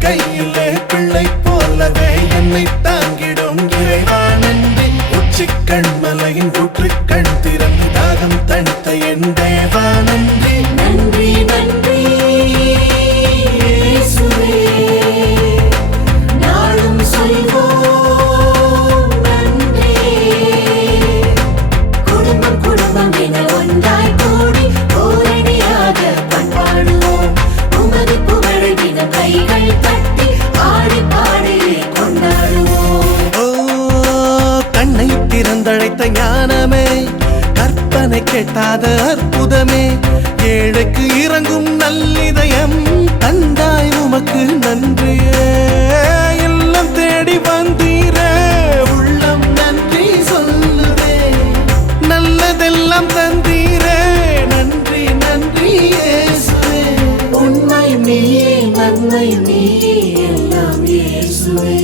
கையிலே பிள்ளை போலவே என்னை தாங்கிடும் இறைவா உச்சி கண்மலை ஊற்று கண் திறந்து தாகம் தணித்த என் தேவானந்தி நன்றி நன்றி ஒன்றாய் கேட்ட ஞானமே கற்பனை கேட்டாத அற்புதமே ஏழைக்கு இறங்கும் நல்லிதயம் தந்தாய் உமக்கு நன்றியே எல்லாம் தேடி வந்தீர உள்ளம் நன்றி சொல்லுதே நல்லதெல்லாம் தந்தீர நன்றி நன்றி உண்மை நீ நன்மை நீ எல்லாம் இயேசுவே.